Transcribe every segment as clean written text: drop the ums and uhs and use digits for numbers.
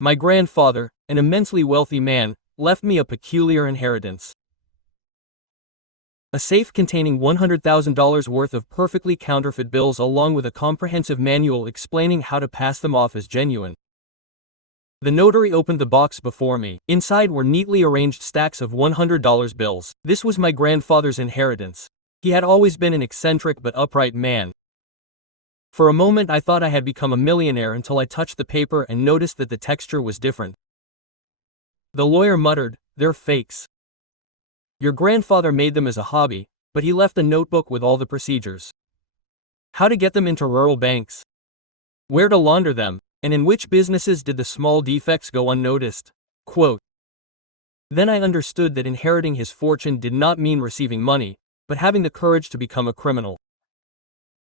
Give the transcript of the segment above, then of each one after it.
My grandfather, an immensely wealthy man, left me a peculiar inheritance. A safe containing $100,000 worth of perfectly counterfeit bills along with a comprehensive manual explaining how to pass them off as genuine. The notary opened the box before me. Inside were neatly arranged stacks of $100 bills. This was my grandfather's inheritance. He had always been an eccentric but upright man. For a moment I thought I had become a millionaire until I touched the paper and noticed that the texture was different. The lawyer muttered, "They're fakes. Your grandfather made them as a hobby, but he left a notebook with all the procedures. How to get them into rural banks. Where to launder them, and in which businesses did the small defects go unnoticed." Quote. Then I understood that inheriting his fortune did not mean receiving money, but having the courage to become a criminal.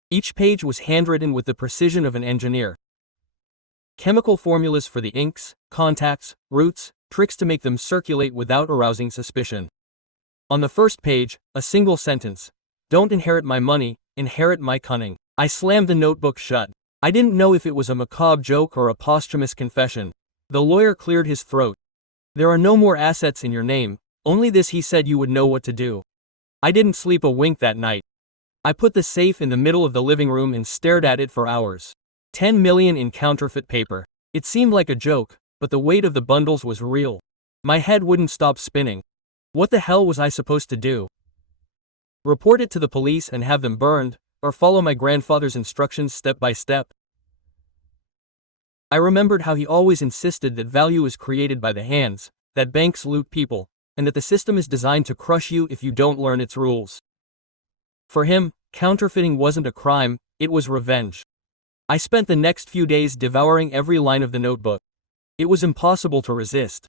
Each page was handwritten with the precision of an engineer. Chemical formulas for the inks, contacts, roots, tricks to make them circulate without arousing suspicion. On the first page, a single sentence: "Don't inherit my money, inherit my cunning." I slammed the notebook shut. I didn't know if it was a macabre joke or a posthumous confession. The lawyer cleared his throat. "There are no more assets in your name, only this," he said. "You would know what to do." I didn't sleep a wink that night. I put the safe in the middle of the living room and stared at it for hours. 10 million in counterfeit paper. It seemed like a joke, but the weight of the bundles was real. My head wouldn't stop spinning. What the hell was I supposed to do? Report it to the police and have them burned, or follow my grandfather's instructions step by step? I remembered how he always insisted that value is created by the hands, that banks loot people, and that the system is designed to crush you if you don't learn its rules. For him, counterfeiting wasn't a crime, it was revenge. I spent the next few days devouring every line of the notebook. It was impossible to resist.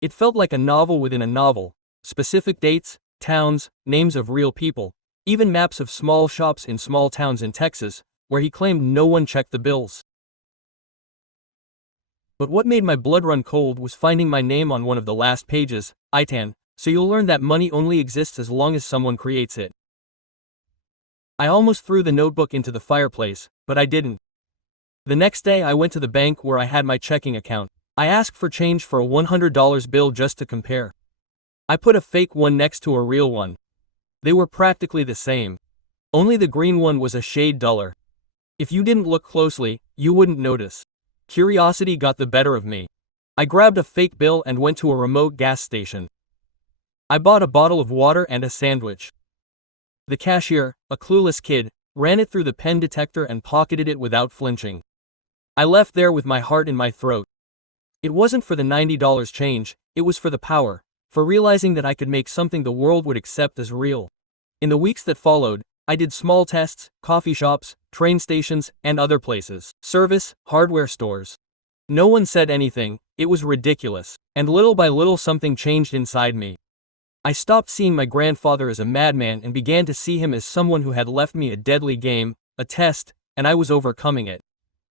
It felt like a novel within a novel: specific dates, towns, names of real people, even maps of small shops in small towns in Texas, where he claimed no one checked the bills. But what made my blood run cold was finding my name on one of the last pages. "Itan, so you'll learn that money only exists as long as someone creates it." I almost threw the notebook into the fireplace, but I didn't. The next day I went to the bank where I had my checking account. I asked for change for a $100 bill just to compare. I put a fake one next to a real one. They were practically the same. Only the green one was a shade duller. If you didn't look closely, you wouldn't notice. Curiosity got the better of me. I grabbed a fake bill and went to a remote gas station. I bought a bottle of water and a sandwich. The cashier, a clueless kid, ran it through the pen detector and pocketed it without flinching. I left there with my heart in my throat. It wasn't for the $90 change, it was for the power, for realizing that I could make something the world would accept as real. In the weeks that followed, I did small tests: coffee shops, train stations, and other places. Service, hardware stores. No one said anything. It was ridiculous. And little by little something changed inside me. I stopped seeing my grandfather as a madman and began to see him as someone who had left me a deadly game, a test, and I was overcoming it.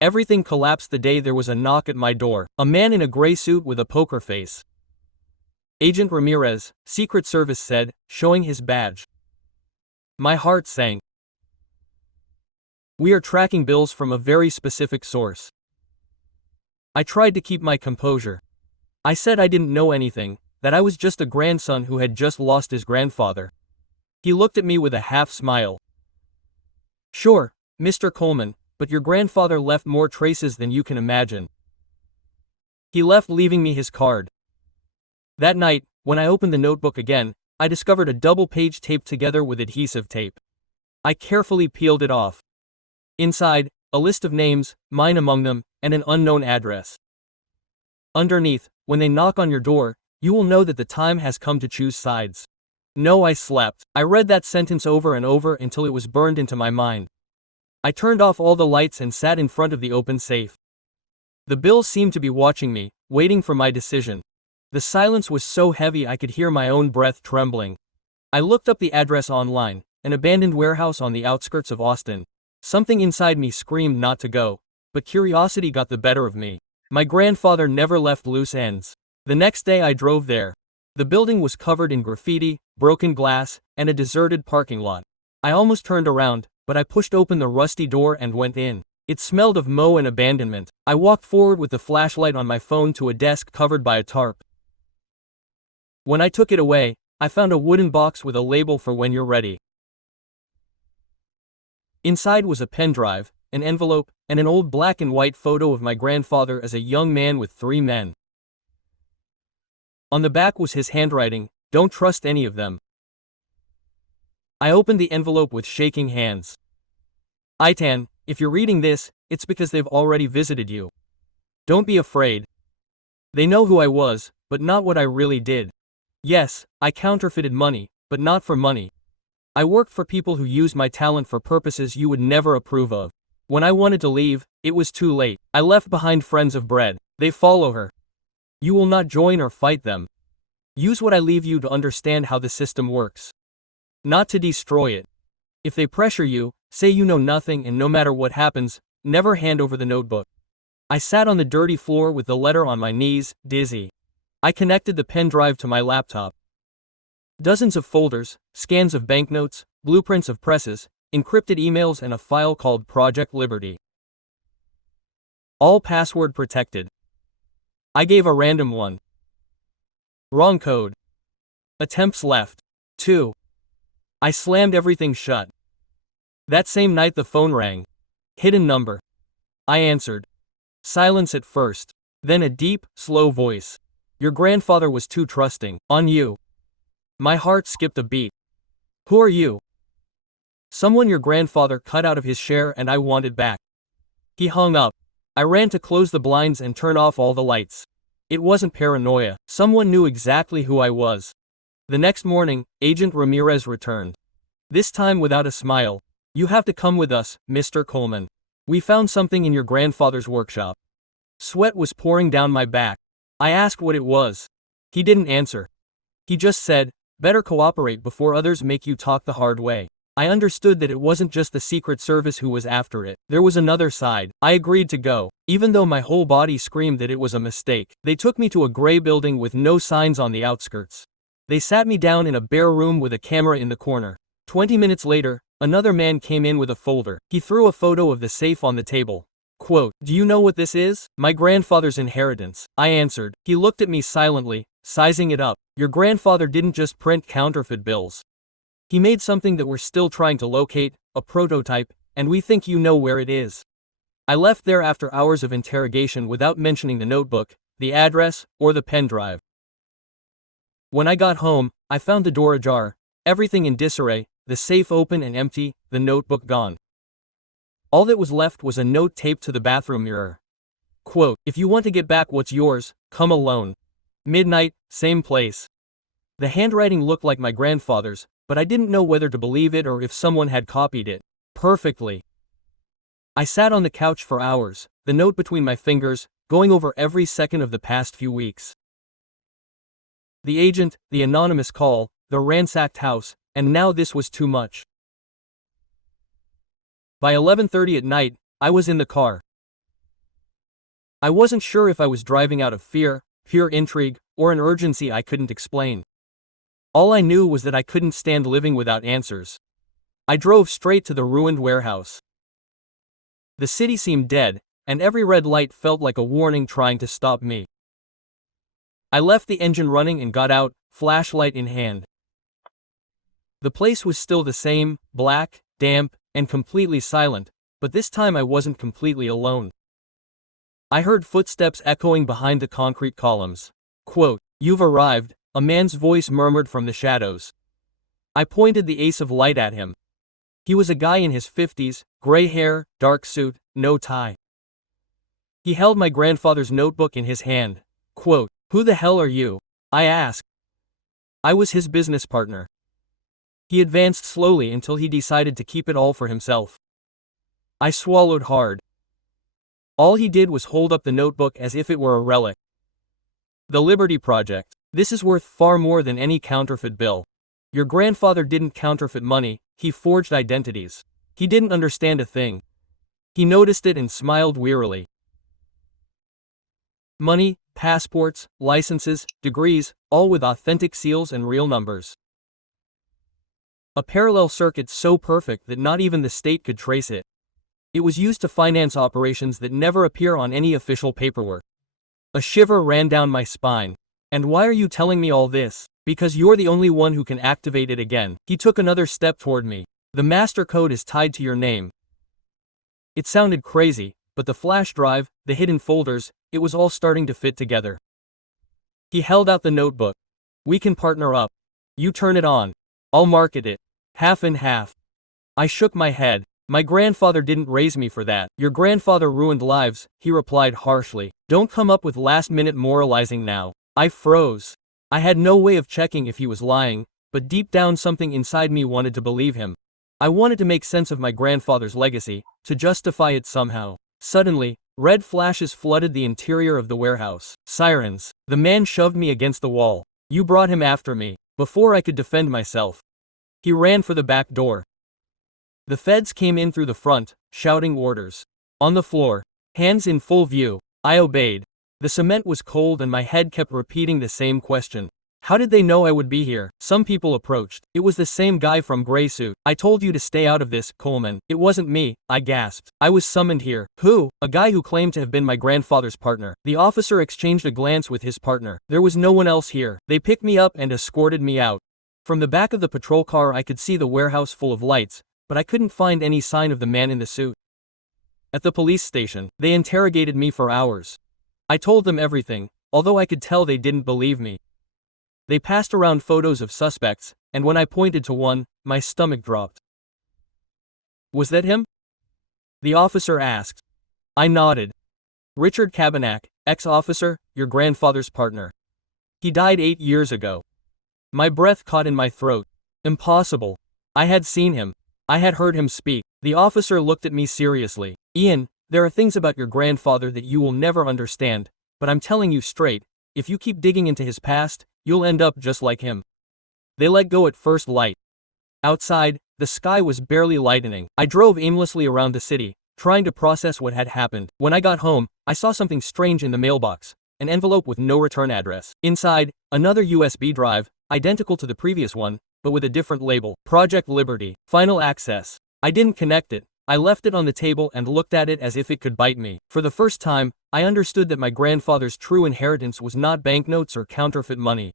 Everything collapsed the day there was a knock at my door. A man in a gray suit with a poker face. "Agent Ramirez," Secret Service said, showing his badge. My heart sank. "We are tracking bills from a very specific source." I tried to keep my composure. I said I didn't know anything, that I was just a grandson who had just lost his grandfather. He looked at me with a half smile. "Sure, Mr. Coleman, but your grandfather left more traces than you can imagine." He left, leaving me his card. That night, when I opened the notebook again, I discovered a double page taped together with adhesive tape. I carefully peeled it off. Inside, a list of names, mine among them, and an unknown address. Underneath, "When they knock on your door, you will know that the time has come to choose sides." No, I slept. I read that sentence over and over until it was burned into my mind. I turned off all the lights and sat in front of the open safe. The bills seemed to be watching me, waiting for my decision. The silence was so heavy I could hear my own breath trembling. I looked up the address online: an abandoned warehouse on the outskirts of Austin. Something inside me screamed not to go, but curiosity got the better of me. My grandfather never left loose ends. The next day I drove there. The building was covered in graffiti, broken glass, and a deserted parking lot. I almost turned around, but I pushed open the rusty door and went in. It smelled of mow and abandonment. I walked forward with the flashlight on my phone to a desk covered by a tarp. When I took it away, I found a wooden box with a label for when you're ready. Inside was a pen drive, an envelope, and an old black and white photo of my grandfather as a young man with 3 men. On the back was his handwriting, "Don't trust any of them." I opened the envelope with shaking hands. "Itan, if you're reading this, it's because they've already visited you. Don't be afraid. They know who I was, but not what I really did. Yes, I counterfeited money, but not for money. I worked for people who used my talent for purposes you would never approve of. When I wanted to leave, it was too late. I left behind friends of bread. They follow her. You will not join or fight them. Use what I leave you to understand how the system works. Not to destroy it. If they pressure you, say you know nothing, and no matter what happens, never hand over the notebook." I sat on the dirty floor with the letter on my knees, dizzy. I connected the pen drive to my laptop. Dozens of folders, scans of banknotes, blueprints of presses, encrypted emails, and a file called Project Liberty. All password protected. I gave a random one. Wrong code. Attempts left. 2. I slammed everything shut. That same night the phone rang. Hidden number. I answered. Silence at first. Then a deep, slow voice. "Your grandfather was too trusting. On you." My heart skipped a beat. "Who are you?" "Someone your grandfather cut out of his share and I want it back." He hung up. I ran to close the blinds and turn off all the lights. It wasn't paranoia. Someone knew exactly who I was. The next morning, Agent Ramirez returned. This time without a smile. "You have to come with us, Mr. Coleman. We found something in your grandfather's workshop." Sweat was pouring down my back. I asked what it was. He didn't answer. He just said, "Better cooperate before others make you talk the hard way." I understood that it wasn't just the Secret Service who was after it. There was another side. I agreed to go, even though my whole body screamed that it was a mistake. They took me to a gray building with no signs on the outskirts. They sat me down in a bare room with a camera in the corner. 20 minutes later, another man came in with a folder. He threw a photo of the safe on the table. Quote, "Do you know what this is?" "My grandfather's inheritance," I answered. He looked at me silently, sizing it up. "Your grandfather didn't just print counterfeit bills. He made something that we're still trying to locate, a prototype, and we think you know where it is." I left there after hours of interrogation without mentioning the notebook, the address, or the pen drive. When I got home, I found the door ajar, everything in disarray, the safe open and empty, the notebook gone. All that was left was a note taped to the bathroom mirror. Quote, "If you want to get back what's yours, come alone. Midnight, same place." The handwriting looked like my grandfather's, but I didn't know whether to believe it or if someone had copied it perfectly. I sat on the couch for hours, the note between my fingers, going over every second of the past few weeks. The agent, the anonymous call, the ransacked house, and now this was too much. By 11:30 at night, I was in the car. I wasn't sure if I was driving out of fear, pure intrigue, or an urgency I couldn't explain. All I knew was that I couldn't stand living without answers. I drove straight to the ruined warehouse. The city seemed dead, and every red light felt like a warning trying to stop me. I left the engine running and got out, flashlight in hand. The place was still the same, black, damp, and completely silent, but this time I wasn't completely alone. I heard footsteps echoing behind the concrete columns. Quote, "You've arrived," a man's voice murmured from the shadows. I pointed the ace of light at him. He was a guy in his 50s, gray hair, dark suit, no tie. He held my grandfather's notebook in his hand. Quote, "Who the hell are you?" I asked. I was his business partner. He advanced slowly until he decided to keep it all for himself. I swallowed hard. All he did was hold up the notebook as if it were a relic. "The Liberty Project. This is worth far more than any counterfeit bill. Your grandfather didn't counterfeit money, he forged identities. He didn't understand a thing. He noticed it and smiled wearily. Money, passports, licenses, degrees, all with authentic seals and real numbers. A parallel circuit so perfect that not even the state could trace it. It was used to finance operations that never appear on any official paperwork. A shiver ran down my spine. And why are you telling me all this? Because you're the only one who can activate it again. He took another step toward me. The master code is tied to your name. It sounded crazy, but the flash drive, the hidden folders, it was all starting to fit together. He held out the notebook. We can partner up. You turn it on. I'll market it. Half and half. I shook my head. My grandfather didn't raise me for that. Your grandfather ruined lives, he replied harshly. Don't come up with last-minute moralizing now. I froze. I had no way of checking if he was lying, but deep down something inside me wanted to believe him. I wanted to make sense of my grandfather's legacy, to justify it somehow. Suddenly, red flashes flooded the interior of the warehouse. Sirens. The man shoved me against the wall. You brought him after me. Before I could defend myself. He ran for the back door. The feds came in through the front, shouting orders. On the floor, hands in full view, I obeyed. The cement was cold and my head kept repeating the same question. How did they know I would be here? Some people approached. It was the same guy from gray suit. I told you to stay out of this, Coleman. It wasn't me, I gasped. I was summoned here. Who? A guy who claimed to have been my grandfather's partner. The officer exchanged a glance with his partner. There was no one else here. They picked me up and escorted me out. From the back of the patrol car I could see the warehouse full of lights, but I couldn't find any sign of the man in the suit. At the police station, they interrogated me for hours. I told them everything, although I could tell they didn't believe me. They passed around photos of suspects, and when I pointed to one, my stomach dropped. Was that him? The officer asked. I nodded. Richard Cabanach, ex-officer, your grandfather's partner. He died 8 years ago. My breath caught in my throat. Impossible. I had seen him. I had heard him speak. The officer looked at me seriously. Ian, there are things about your grandfather that you will never understand, but I'm telling you straight, if you keep digging into his past, you'll end up just like him. They let go at first light. Outside, the sky was barely lightening. I drove aimlessly around the city, trying to process what had happened. When I got home, I saw something strange in the mailbox, an envelope with no return address. Inside, another USB drive, identical to the previous one, but with a different label. Project Liberty, Final Access. I didn't connect it. I left it on the table and looked at it as if it could bite me. For the first time, I understood that my grandfather's true inheritance was not banknotes or counterfeit money.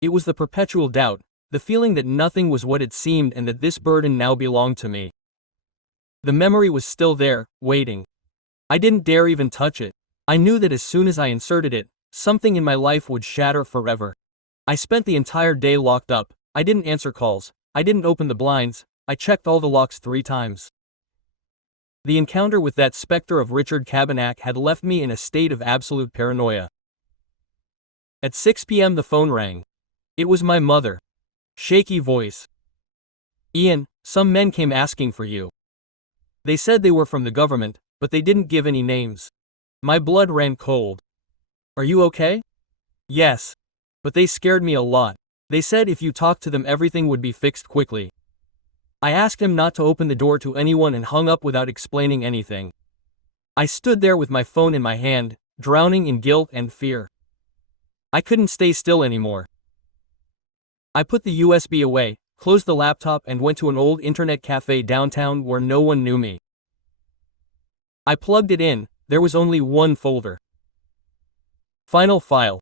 It was the perpetual doubt, the feeling that nothing was what it seemed and that this burden now belonged to me. The memory was still there, waiting. I didn't dare even touch it. I knew that as soon as I inserted it, something in my life would shatter forever. I spent the entire day locked up. I didn't answer calls. I didn't open the blinds. I checked all the locks 3 times. The encounter with that specter of Richard Cabanach had left me in a state of absolute paranoia. At 6 p.m. the phone rang. It was my mother. Shaky voice. Ian, some men came asking for you. They said they were from the government, but they didn't give any names. My blood ran cold. Are you okay? Yes. But they scared me a lot. They said if you talked to them everything would be fixed quickly. I asked him not to open the door to anyone and hung up without explaining anything. I stood there with my phone in my hand, drowning in guilt and fear. I couldn't stay still anymore. I put the USB away, closed the laptop and went to an old internet cafe downtown where no one knew me. I plugged it in. There was only one folder. Final file.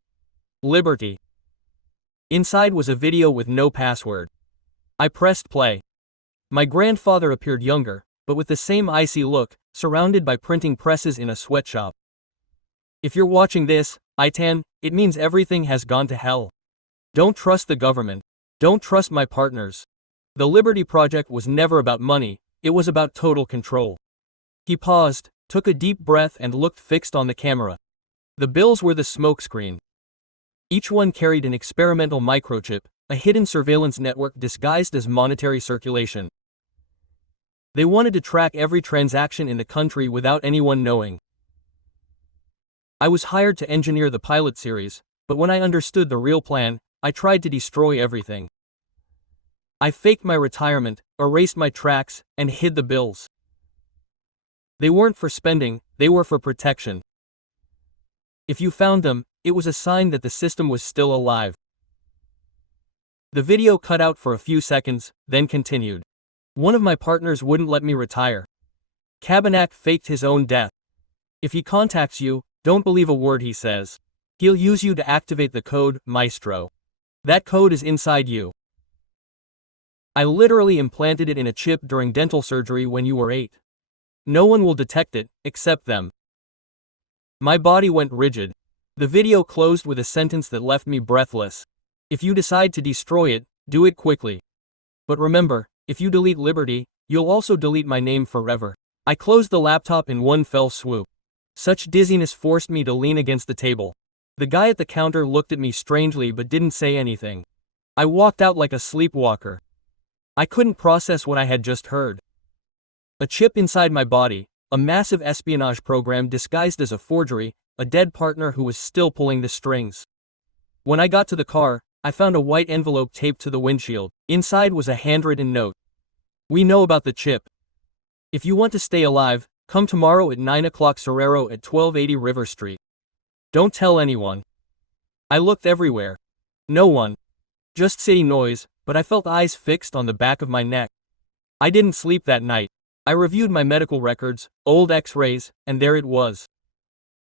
Liberty. Inside was a video with no password. I pressed play. My grandfather appeared younger, but with the same icy look, surrounded by printing presses in a sweatshop. If you're watching this, Itan, it means everything has gone to hell. Don't trust the government. Don't trust my partners. The Liberty Project was never about money, it was about total control. He paused, took a deep breath and looked fixed on the camera. The bills were the smokescreen. Each one carried an experimental microchip, a hidden surveillance network disguised as monetary circulation. They wanted to track every transaction in the country without anyone knowing. I was hired to engineer the pilot series, but when I understood the real plan, I tried to destroy everything. I faked my retirement, erased my tracks, and hid the bills. They weren't for spending, they were for protection. If you found them, it was a sign that the system was still alive. The video cut out for a few seconds, then continued. One of my partners wouldn't let me retire. Cabanak faked his own death. If he contacts you, don't believe a word he says. He'll use you to activate the code, Maestro. That code is inside you. I literally implanted it in a chip during dental surgery when you were 8. No one will detect it, except them. My body went rigid. The video closed with a sentence that left me breathless. If you decide to destroy it, do it quickly. But remember, if you delete Liberty, you'll also delete my name forever. I closed the laptop in one fell swoop. Such dizziness forced me to lean against the table. The guy at the counter looked at me strangely but didn't say anything. I walked out like a sleepwalker. I couldn't process what I had just heard. A chip inside my body, a massive espionage program disguised as a forgery, a dead partner who was still pulling the strings. When I got to the car, I found a white envelope taped to the windshield. Inside was a handwritten note. We know about the chip. If you want to stay alive, come tomorrow at 9 o'clock Serrero at 1280 River Street. Don't tell anyone. I looked everywhere. No one. Just city noise, but I felt eyes fixed on the back of my neck. I didn't sleep that night. I reviewed my medical records, old x-rays, and there it was.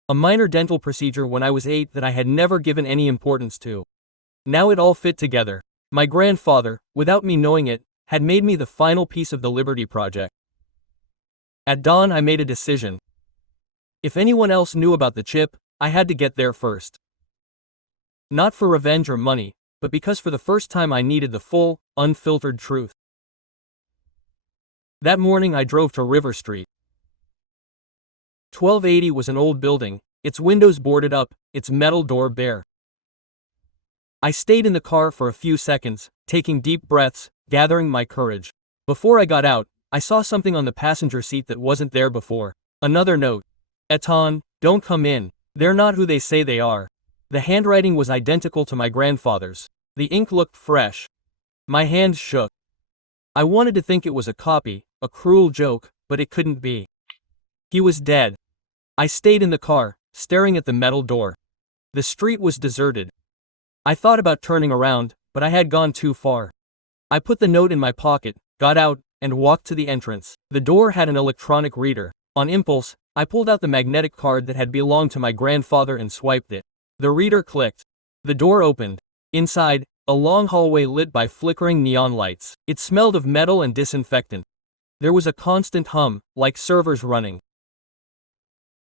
A minor dental procedure when I was 8 that I had never given any importance to. Now it all fit together. My grandfather, without me knowing it, had made me the final piece of the Liberty Project. At dawn I made a decision. If anyone else knew about the chip, I had to get there first. Not for revenge or money, but because for the first time I needed the full, unfiltered truth. That morning I drove to River Street. 1280 was an old building, its windows boarded up, its metal door bare. I stayed in the car for a few seconds, taking deep breaths, gathering my courage. Before I got out, I saw something on the passenger seat that wasn't there before. Another note. Etan, don't come in. They're not who they say they are. The handwriting was identical to my grandfather's. The ink looked fresh. My hands shook. I wanted to think it was a copy, a cruel joke, but it couldn't be. He was dead. I stayed in the car, staring at the metal door. The street was deserted. I thought about turning around, but I had gone too far. I put the note in my pocket, got out, and walked to the entrance. The door had an electronic reader. On impulse, I pulled out the magnetic card that had belonged to my grandfather and swiped it. The reader clicked. The door opened. Inside, a long hallway lit by flickering neon lights. It smelled of metal and disinfectant. There was a constant hum, like servers running.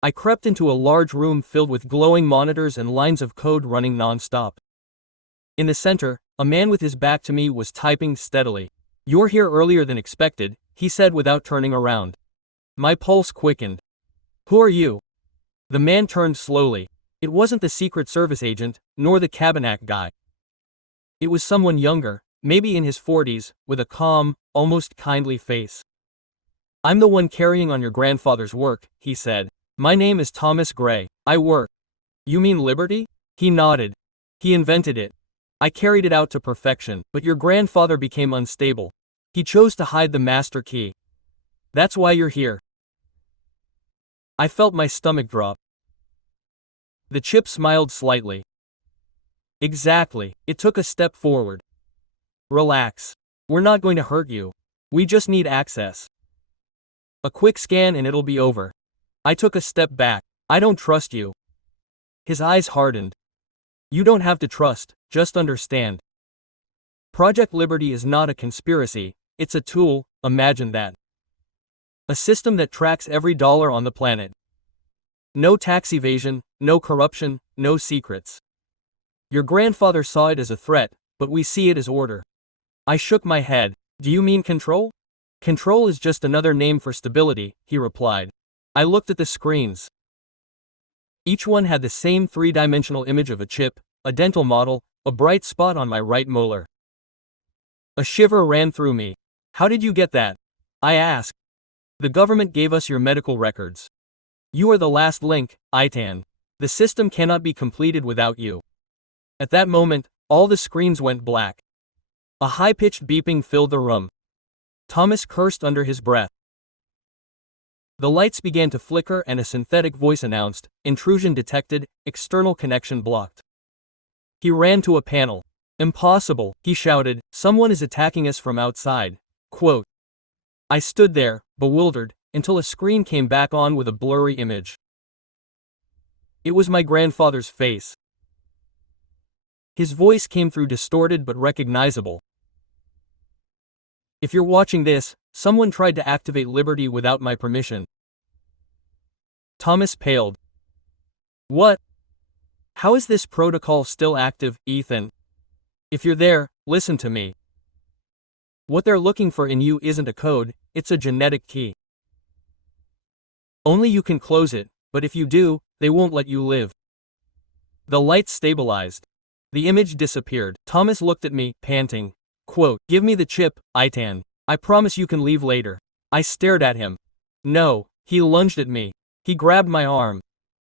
I crept into a large room filled with glowing monitors and lines of code running non-stop. In the center, a man with his back to me was typing steadily. "You're here earlier than expected," he said without turning around. My pulse quickened. "Who are you?" The man turned slowly. It wasn't the Secret Service agent, nor the Cabanak guy. It was someone younger, maybe in his 40s, with a calm, almost kindly face. "I'm the one carrying on your grandfather's work," he said. "My name is Thomas Gray. I work." "You mean Liberty?" He nodded. "He invented it. I carried it out to perfection, but your grandfather became unstable. He chose to hide the master key. That's why you're here." I felt my stomach drop. The chip smiled slightly. "Exactly." It took a step forward. "Relax. We're not going to hurt you. We just need access. A quick scan and it'll be over." I took a step back. "I don't trust you." His eyes hardened. "You don't have to trust, just understand. Project Liberty is not a conspiracy, it's a tool, imagine that. A system that tracks every dollar on the planet. No tax evasion, no corruption, no secrets. Your grandfather saw it as a threat, but we see it as order." I shook my head. "Do you mean control?" "Control is just another name for stability," he replied. I looked at the screens. Each one had the same three-dimensional image of a chip, a dental model, a bright spot on my right molar. A shiver ran through me. "How did you get that?" I asked. "The government gave us your medical records. You are the last link, Itan. The system cannot be completed without you." At that moment, all the screens went black. A high-pitched beeping filled the room. Thomas cursed under his breath. The lights began to flicker and a synthetic voice announced, "Intrusion detected, external connection blocked." He ran to a panel. "Impossible," he shouted, "someone is attacking us from outside." Quote. I stood there, bewildered, until a screen came back on with a blurry image. It was my grandfather's face. His voice came through distorted but recognizable. "If you're watching this, someone tried to activate Liberty without my permission." Thomas paled. "What? How is this protocol still active, Ethan? If you're there, listen to me. What they're looking for in you isn't a code, it's a genetic key. Only you can close it, but if you do, they won't let you live." The lights stabilized. The image disappeared. Thomas looked at me, panting. Quote, "Give me the chip, Itan. I promise you can leave later." I stared at him. "No." He lunged at me. He grabbed my arm.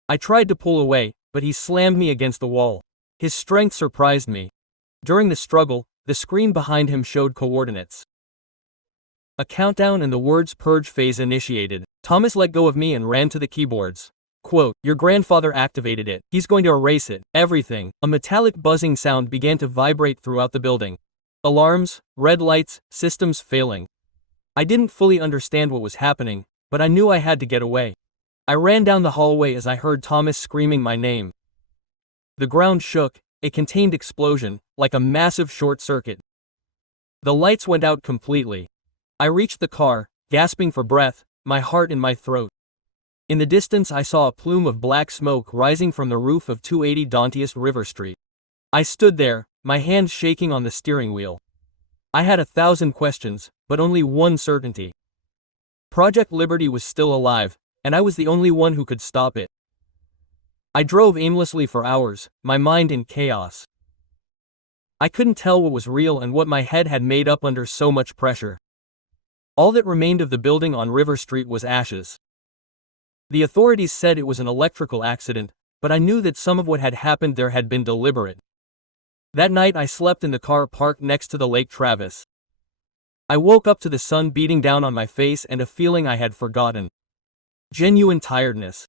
I tried to pull away, but he slammed me against the wall. His strength surprised me. During the struggle, the screen behind him showed coordinates. A countdown and the words purge phase initiated. Thomas let go of me and ran to the keyboards. Quote, "Your grandfather activated it. He's going to erase it. Everything." A metallic buzzing sound began to vibrate throughout the building. Alarms, red lights, systems failing. I didn't fully understand what was happening, but I knew I had to get away. I ran down the hallway as I heard Thomas screaming my name. The ground shook, a contained explosion, like a massive short circuit. The lights went out completely. I reached the car, gasping for breath, my heart in my throat. In the distance I saw a plume of black smoke rising from the roof of 280 Dantius River Street. I stood there, my hands shaking on the steering wheel. I had 1,000 questions, but only one certainty. Project Liberty was still alive, and I was the only one who could stop it. I drove aimlessly for hours, my mind in chaos. I couldn't tell what was real and what my head had made up under so much pressure. All that remained of the building on River Street was ashes. The authorities said it was an electrical accident, but I knew that some of what had happened there had been deliberate. That night I slept in the car parked next to the Lake Travis. I woke up to the sun beating down on my face and a feeling I had forgotten. Genuine tiredness.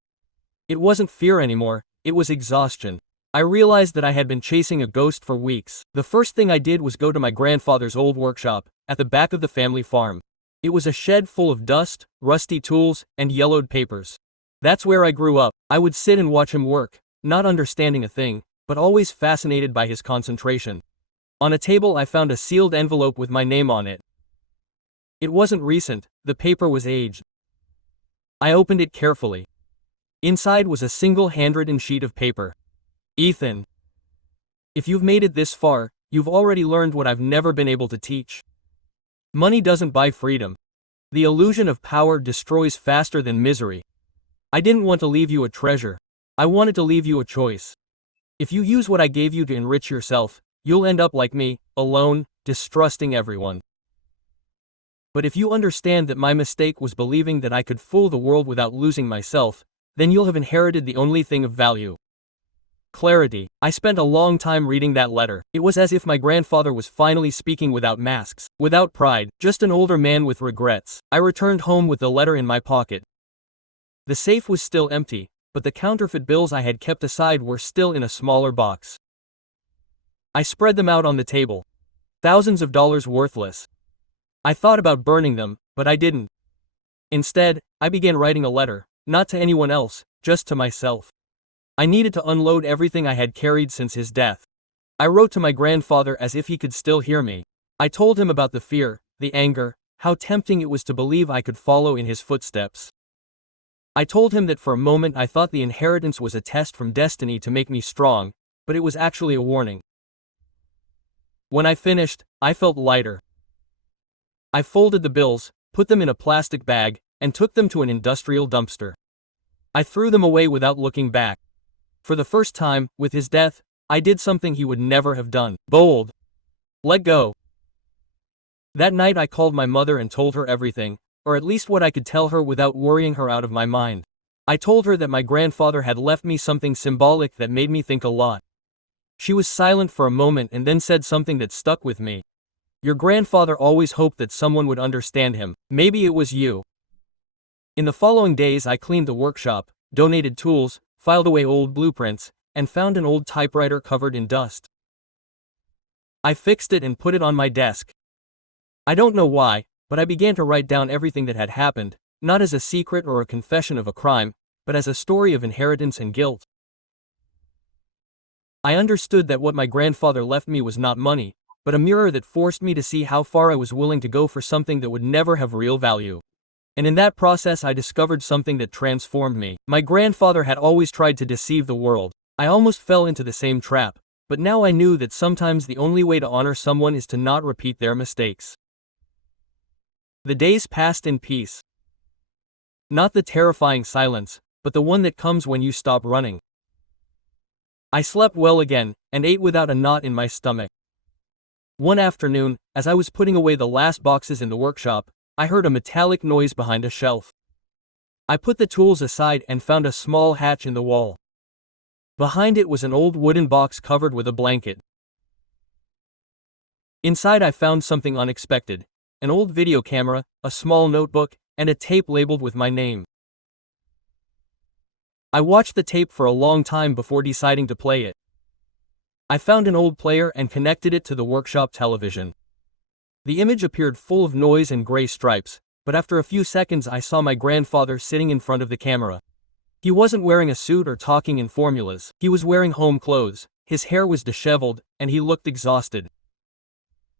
It wasn't fear anymore, it was exhaustion. I realized that I had been chasing a ghost for weeks. The first thing I did was go to my grandfather's old workshop, at the back of the family farm. It was a shed full of dust, rusty tools, and yellowed papers. That's where I grew up. I would sit and watch him work, not understanding a thing, but always fascinated by his concentration. On a table I found a sealed envelope with my name on it. It wasn't recent, the paper was aged. I opened it carefully. Inside was a single handwritten sheet of paper. "Ethan, if you've made it this far, you've already learned what I've never been able to teach. Money doesn't buy freedom. The illusion of power destroys faster than misery. I didn't want to leave you a treasure. I wanted to leave you a choice. If you use what I gave you to enrich yourself, you'll end up like me, alone, distrusting everyone. But if you understand that my mistake was believing that I could fool the world without losing myself, then you'll have inherited the only thing of value. Clarity." I spent a long time reading that letter. It was as if my grandfather was finally speaking without masks, without pride, just an older man with regrets. I returned home with the letter in my pocket. The safe was still empty, but the counterfeit bills I had kept aside were still in a smaller box. I spread them out on the table. Thousands of dollars worthless. I thought about burning them, but I didn't. Instead, I began writing a letter, not to anyone else, just to myself. I needed to unload everything I had carried since his death. I wrote to my grandfather as if he could still hear me. I told him about the fear, the anger, how tempting it was to believe I could follow in his footsteps. I told him that for a moment I thought the inheritance was a test from destiny to make me strong, but it was actually a warning. When I finished, I felt lighter. I folded the bills, put them in a plastic bag, and took them to an industrial dumpster. I threw them away without looking back. For the first time, with his death, I did something he would never have done. Bold. Let go. That night I called my mother and told her everything, or at least what I could tell her without worrying her out of my mind. I told her that my grandfather had left me something symbolic that made me think a lot. She was silent for a moment and then said something that stuck with me. "Your grandfather always hoped that someone would understand him. Maybe it was you." In the following days I cleaned the workshop, donated tools, filed away old blueprints, and found an old typewriter covered in dust. I fixed it and put it on my desk. I don't know why, but I began to write down everything that had happened, not as a secret or a confession of a crime, but as a story of inheritance and guilt. I understood that what my grandfather left me was not money, but a mirror that forced me to see how far I was willing to go for something that would never have real value. And in that process I discovered something that transformed me. My grandfather had always tried to deceive the world. I almost fell into the same trap, but now I knew that sometimes the only way to honor someone is to not repeat their mistakes. The days passed in peace. Not the terrifying silence, but the one that comes when you stop running. I slept well again, and ate without a knot in my stomach. One afternoon, as I was putting away the last boxes in the workshop, I heard a metallic noise behind a shelf. I put the tools aside and found a small hatch in the wall. Behind it was an old wooden box covered with a blanket. Inside I found something unexpected: an old video camera, a small notebook, and a tape labeled with my name. I watched the tape for a long time before deciding to play it. I found an old player and connected it to the workshop television. The image appeared full of noise and gray stripes, but after a few seconds I saw my grandfather sitting in front of the camera. He wasn't wearing a suit or talking in formulas. He was wearing home clothes, his hair was disheveled, and he looked exhausted.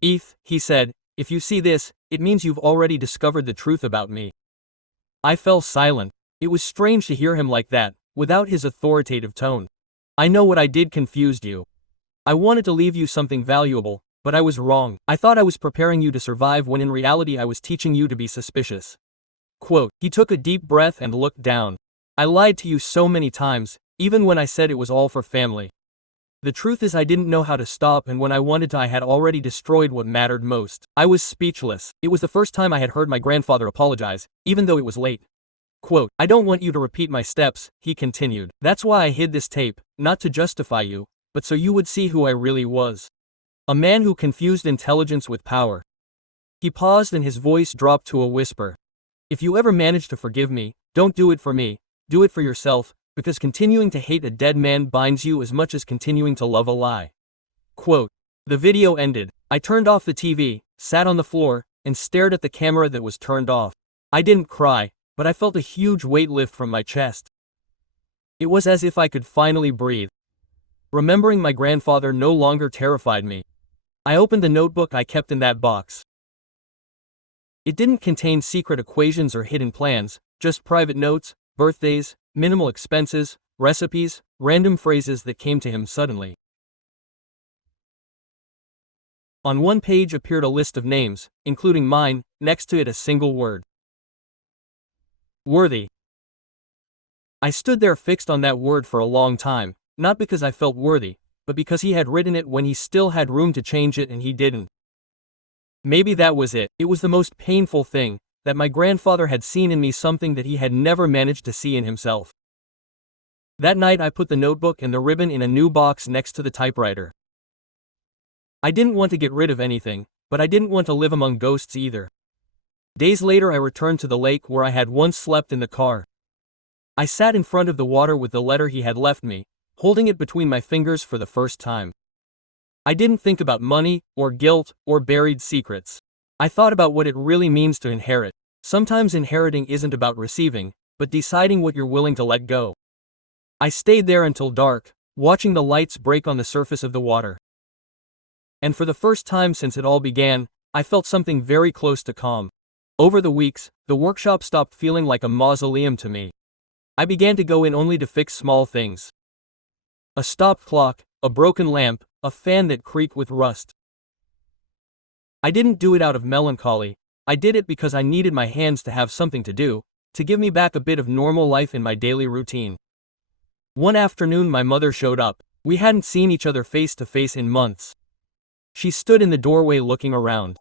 "Eth," he said, "if you see this, it means you've already discovered the truth about me." I fell silent. It was strange to hear him like that, without his authoritative tone. "I know what I did confused you. I wanted to leave you something valuable, but I was wrong. I thought I was preparing you to survive when in reality I was teaching you to be suspicious." Quote, he took a deep breath and looked down. "I lied to you so many times, even when I said it was all for family. The truth is I didn't know how to stop, and when I wanted to I had already destroyed what mattered most." I was speechless. It was the first time I had heard my grandfather apologize, even though it was late. Quote, "I don't want you to repeat my steps," he continued. "That's why I hid this tape, not to justify you, but so you would see who I really was. A man who confused intelligence with power." He paused and his voice dropped to a whisper. "If you ever manage to forgive me, don't do it for me, do it for yourself, because continuing to hate a dead man binds you as much as continuing to love a lie." Quote, the video ended. I turned off the TV, sat on the floor, and stared at the camera that was turned off. I didn't cry, but I felt a huge weight lift from my chest. It was as if I could finally breathe. Remembering my grandfather no longer terrified me. I opened the notebook I kept in that box. It didn't contain secret equations or hidden plans, just private notes, birthdays, minimal expenses, recipes, random phrases that came to him suddenly. On one page appeared a list of names, including mine, next to it a single word: worthy. I stood there fixed on that word for a long time, not because I felt worthy, but because he had written it when he still had room to change it and he didn't. Maybe that was it. It was the most painful thing, that my grandfather had seen in me something that he had never managed to see in himself. That night I put the notebook and the ribbon in a new box next to the typewriter. I didn't want to get rid of anything, but I didn't want to live among ghosts either. Days later I returned to the lake where I had once slept in the car. I sat in front of the water with the letter he had left me, holding it between my fingers for the first time. I didn't think about money, or guilt, or buried secrets. I thought about what it really means to inherit. Sometimes inheriting isn't about receiving, but deciding what you're willing to let go. I stayed there until dark, watching the lights break on the surface of the water. And for the first time since it all began, I felt something very close to calm. Over the weeks, the workshop stopped feeling like a mausoleum to me. I began to go in only to fix small things. A stopped clock, a broken lamp, a fan that creaked with rust. I didn't do it out of melancholy, I did it because I needed my hands to have something to do, to give me back a bit of normal life in my daily routine. One afternoon my mother showed up. We hadn't seen each other face to face in months. She stood in the doorway looking around.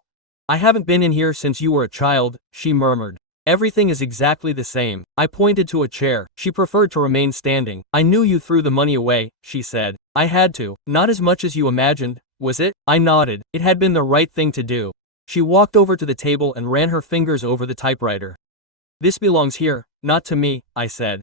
"I haven't been in here since you were a child," she murmured. "Everything is exactly the same." I pointed to a chair. She preferred to remain standing. "I knew you threw the money away," she said. "I had to." "Not as much as you imagined, was it?" I nodded. It had been the right thing to do. She walked over to the table and ran her fingers over the typewriter. "This belongs here, not to me," I said.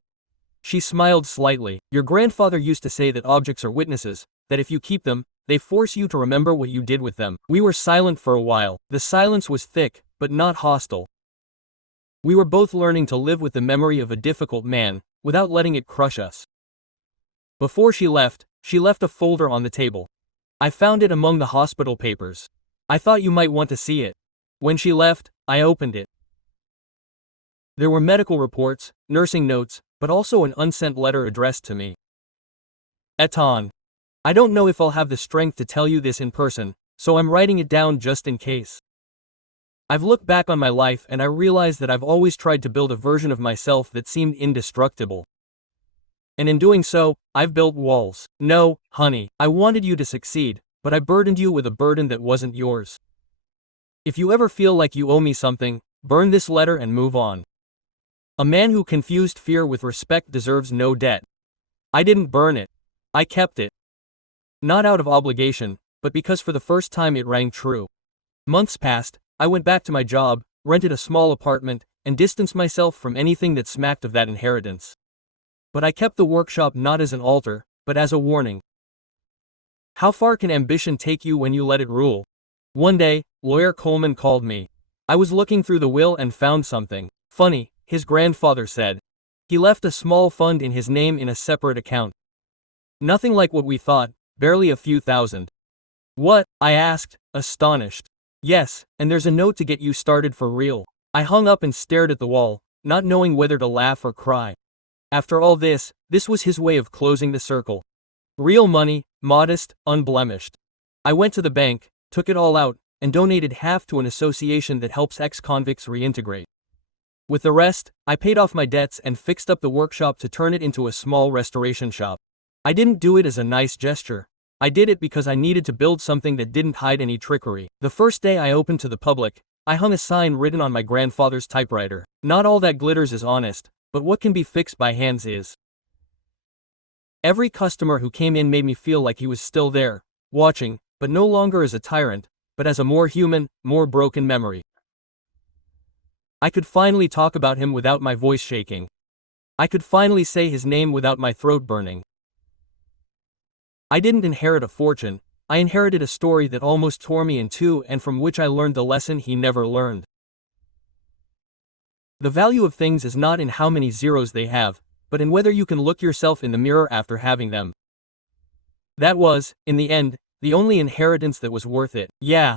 She smiled slightly. "Your grandfather used to say that objects are witnesses, that if you keep them, they force you to remember what you did with them." We were silent for a while. The silence was thick, but not hostile. We were both learning to live with the memory of a difficult man, without letting it crush us. Before she left a folder on the table. I found it among the hospital papers. I thought you might want to see it. When she left, I opened it. There were medical reports, nursing notes, but also an unsent letter addressed to me. Eton. I don't know if I'll have the strength to tell you this in person, so I'm writing it down just in case. I've looked back on my life and I realize that I've always tried to build a version of myself that seemed indestructible. And in doing so, I've built walls. No, honey, I wanted you to succeed, but I burdened you with a burden that wasn't yours. If you ever feel like you owe me something, burn this letter and move on. A man who confused fear with respect deserves no debt. I didn't burn it. I kept it. Not out of obligation, but because for the first time it rang true. Months passed, I went back to my job, rented a small apartment, and distanced myself from anything that smacked of that inheritance. But I kept the workshop not as an altar, but as a warning. How far can ambition take you when you let it rule? One day, Lawyer Coleman called me. I was looking through the will and found something funny, his grandfather said. He left a small fund in his name in a separate account. Nothing like what we thought, barely a few thousand. What? I asked, astonished. Yes, and there's a note to get you started for real. I hung up and stared at the wall, not knowing whether to laugh or cry. After all this was his way of closing the circle. Real money, modest, unblemished. I went to the bank, took it all out, and donated half to an association that helps ex-convicts reintegrate. With the rest, I paid off my debts and fixed up the workshop to turn it into a small restoration shop. I didn't do it as a nice gesture. I did it because I needed to build something that didn't hide any trickery. The first day I opened to the public, I hung a sign written on my grandfather's typewriter. Not all that glitters is honest, but what can be fixed by hands is. Every customer who came in made me feel like he was still there, watching, but no longer as a tyrant, but as a more human, more broken memory. I could finally talk about him without my voice shaking. I could finally say his name without my throat burning. I didn't inherit a fortune, I inherited a story that almost tore me in two and from which I learned the lesson he never learned. The value of things is not in how many zeros they have, but in whether you can look yourself in the mirror after having them. That was, in the end, the only inheritance that was worth it. Yeah,